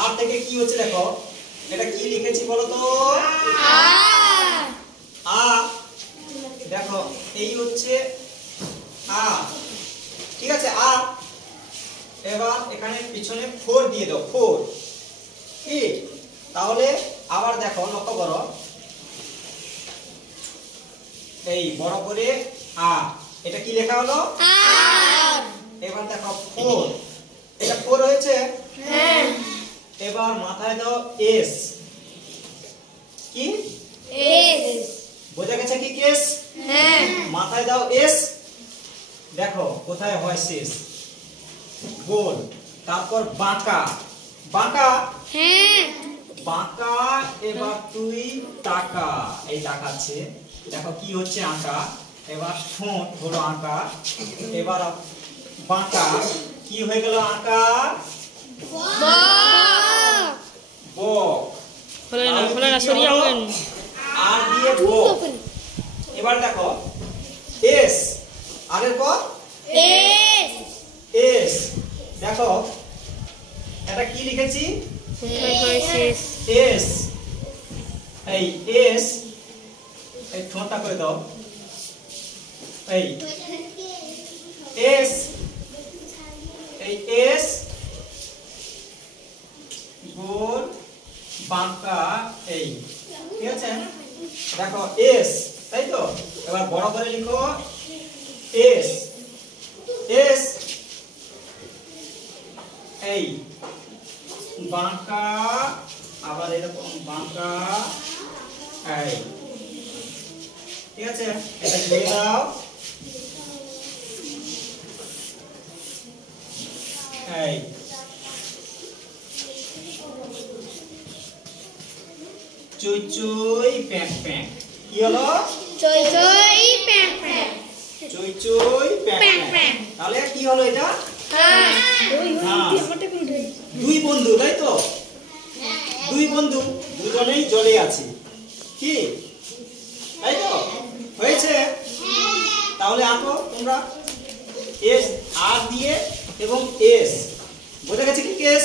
আর থেকে কি হচ্ছে দেখো, এটা কি লিখেছি বলো তো? আ। দেখো এই হচ্ছে আ, ঠিক আছে আ। এবার এখানে পিছনে 4 দিয়ে দাও, 4 কি? তাহলে আবার দেখো, লক্ষ্য করো, এই বড় করে আ, এটা কি লেখা হলো? আর। এবার দেখো 4, এটা 4 হয়েছে? হ্যাঁ। এবার মাথায় দাও এস, কি? এস। বোঝা গেছে কি কেস? হ্যাঁ। মাথায় দাও এস। দেখো কোথায় হয় শেষ, গোল। তারপর বাঁকা, বাঁকা। হ্যাঁ। বাঁকা। এবার তুই টাকা, এই তাকাচ্ছে, দেখো কি হচ্ছে আঁকা। এবার ঠোঁট হলো আঁকা। এবার বাঁকা, কি হয়ে গেল আঁকা? বক। আর দিয়ে বক। এবার দেখো এস, আরের পর এস, এস। দেখো এটা কি লিখেছি? এস। এই এস, এই ঠোঁটটা করে দাও, এই এস, এই এস, গোল, বাঁকা, এই, ঠিক আছে? দেখো এস, তাই তো? এবার বড় করে লিখো এস, এস, এই বাঁকা, আবার এরকম বাঁকা, এই, ঠিক আছে? এটা লিখে দাও, এই চুই চুই প্যাঁক প্যাঁক। কি হলো? চুই চুই প্যাঁক প্যাঁক, চুই চুই প্যাঁক প্যাঁক। তাহলে কি হলো এটা? দুই বন্ধু, তাই তো? দুই বন্ধু, দুজনেই জলে আছে, কি? তাই তো? হয়েছে? তাহলে আঁকো তোমরা, এস আর দিয়ে এবং এস। বোঝা গেছে কি কেস?